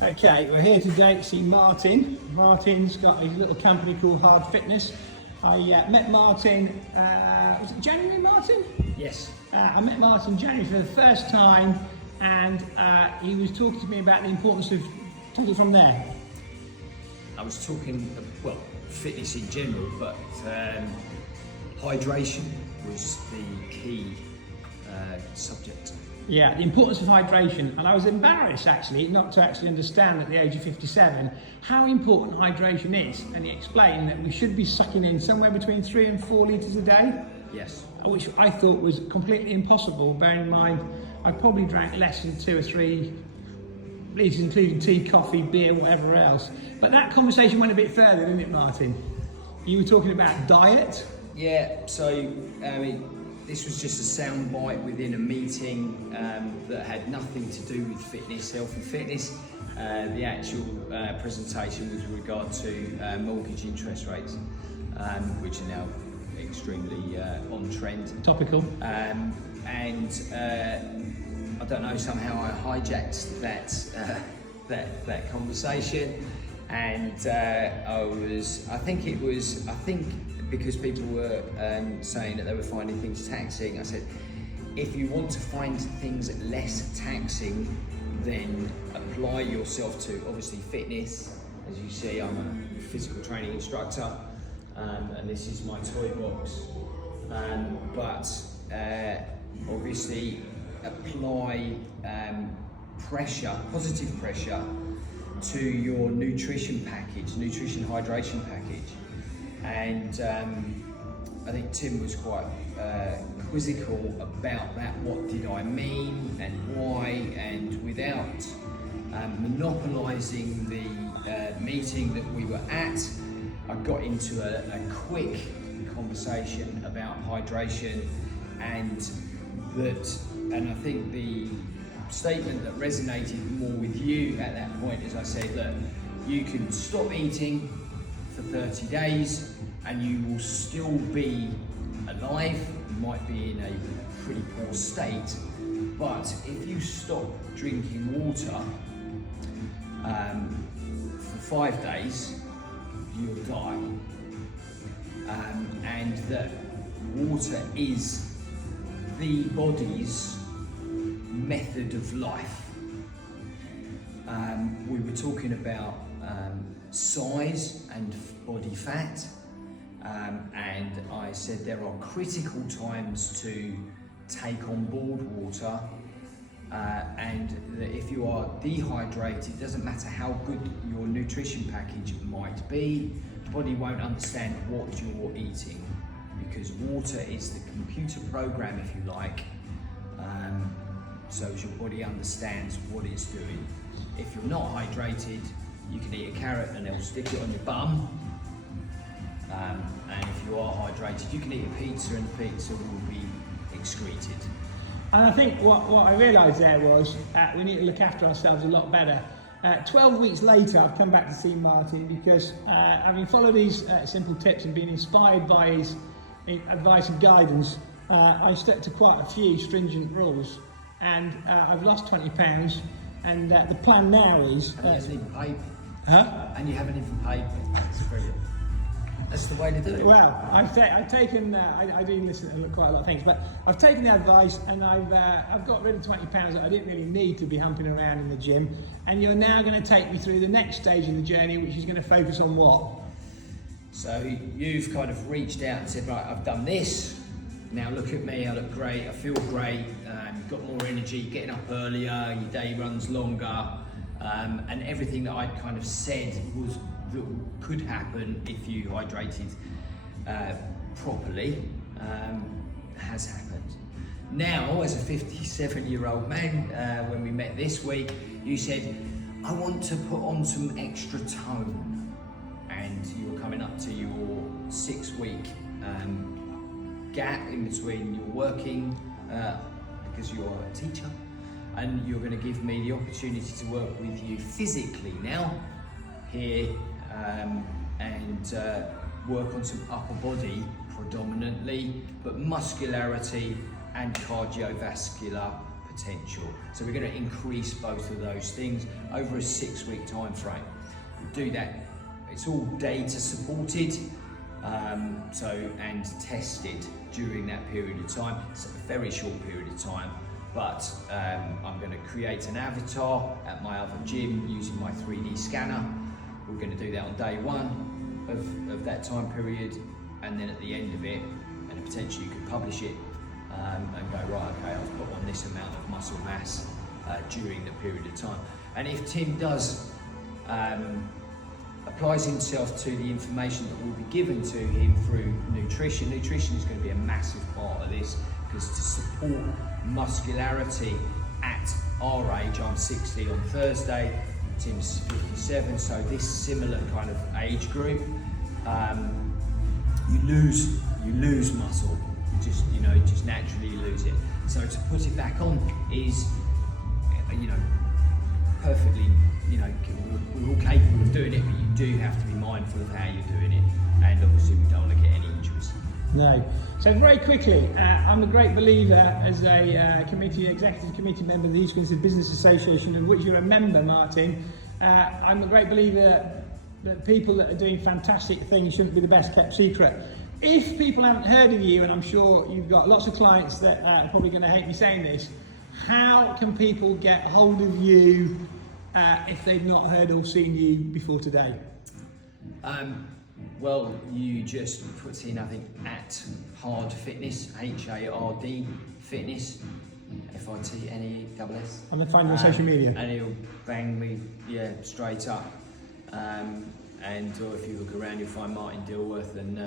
Okay, we're here today to see Martin. Martin's got his little company called Hard Fitness. I met Martin, was it January, Martin? Yes. I met Martin in January for the first time, and he was talking to me about the importance of, take it from there. I was talking, well, fitness in general, but hydration was the key subject. Yeah, the importance of hydration, and I was embarrassed actually not to actually understand at the age of 57 how important hydration is, and he explained that we should be sucking in somewhere between 3 and 4 litres a day. Yes. Which I thought was completely impossible, bearing in mind I probably drank less than 2 or 3 litres, including tea, coffee, beer, whatever else. But that conversation went a bit further, didn't it, Martin? You were talking about diet. Yeah, so I mean, this was just a sound bite within a meeting that had nothing to do with fitness, health and fitness. The actual presentation was with regard to mortgage interest rates, which are now extremely on trend. Topical. And I don't know, somehow I hijacked that conversation, and I think because people were saying that they were finding things taxing, I said, if you want to find things less taxing, then apply yourself to obviously fitness. As you see, I'm a physical training instructor, and this is my toy box. But obviously apply positive pressure to your nutrition hydration package. And I think Tim was quite quizzical about that. What did I mean and why? And without monopolising the meeting that we were at, I got into a quick conversation about hydration, and I think the statement that resonated more with you at that point is I said, look, you can stop eating for 30 days and you will still be alive. You might be in a pretty poor state, but if you stop drinking water for 5 days, you'll die. And that water is the body's method of life. We were talking about size and body fat, and I said there are critical times to take on board water, and that if you are dehydrated, it doesn't matter how good your nutrition package might be, the body won't understand what you're eating, because water is the computer program, if you like, so as your body understands what it's doing. If you're not hydrated, you can eat a carrot and they'll stick it on your bum. And if you are hydrated, you can eat a pizza and the pizza will be excreted. And I think what I realised there was we need to look after ourselves a lot better. 12 weeks later, I've come back to see Martin because having followed these simple tips and been inspired by his advice and guidance, I stuck to quite a few stringent rules, and I've lost 20 pounds, and the plan now is... And you haven't even paid me. Huh? And you haven't even paid me. That's brilliant. That's the way to do it. Well, I've taken, I do listen to quite a lot of things, but I've taken the advice, and I've got rid of 20 pounds that I didn't really need to be humping around in the gym, and you're now going to take me through the next stage in the journey, which is going to focus on what? So you've kind of reached out and said, right, I've done this, now look at me, I look great, I feel great, you've got more energy, getting up earlier, your day runs longer, and everything that I'd kind of said was that could happen if you hydrated properly has happened. Now, as a 57-year-old man, when we met this week, you said, I want to put on some extra tone, and you're coming up to your 6-week gap in between your working, because you're a teacher, and you're going to give me the opportunity to work with you physically now, here, and work on some upper body predominantly, but muscularity and cardiovascular potential. So we're going to increase both of those things over a 6-week time frame. We do that, it's all data supported, and tested during that period of time. It's a very short period of time, but I'm going to create an avatar at my other gym using my 3D scanner. We're going to do that on day 1 of that time period, and then at the end of it, and potentially you could publish it and go, right, okay, I've put on this amount of muscle mass during the period of time. And if Tim does applies himself to the information that will be given to him through nutrition is going to be a massive part of this, because to support muscularity at our age, I'm 60 on Thursday, Tim's 57, so this similar kind of age group, you lose muscle. You just naturally lose it. So to put it back on is, perfectly, we're all capable of doing it, but you do have to be mindful of how you're doing it, and obviously we don't want to get any injuries. No. So very quickly, I'm a great believer as a executive committee member of the East Grinstead Business Association, of which you're a member, Martin. I'm a great believer that people that are doing fantastic things shouldn't be the best kept secret. If people haven't heard of you, and I'm sure you've got lots of clients that are probably going to hate me saying this, how can people get hold of you if they've not heard or seen you before today? Well, you just put in, I think, at Hard Fitness, HARD Fitness, FITNESS. I'm going to find you on social media. And he'll bang me, straight up. Or if you look around, you'll find Martin Dilworth, and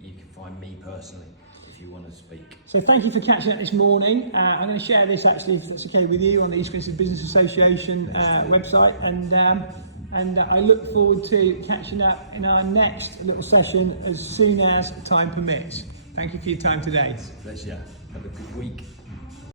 you can find me personally if you want to speak. So thank you for catching it this morning. I'm going to share this, actually, if that's okay with you, on the East Grinstead Business Association website, and I look forward to catching up in our next little session as soon as time permits. Thank you for your time today. It's a pleasure. Have a good week.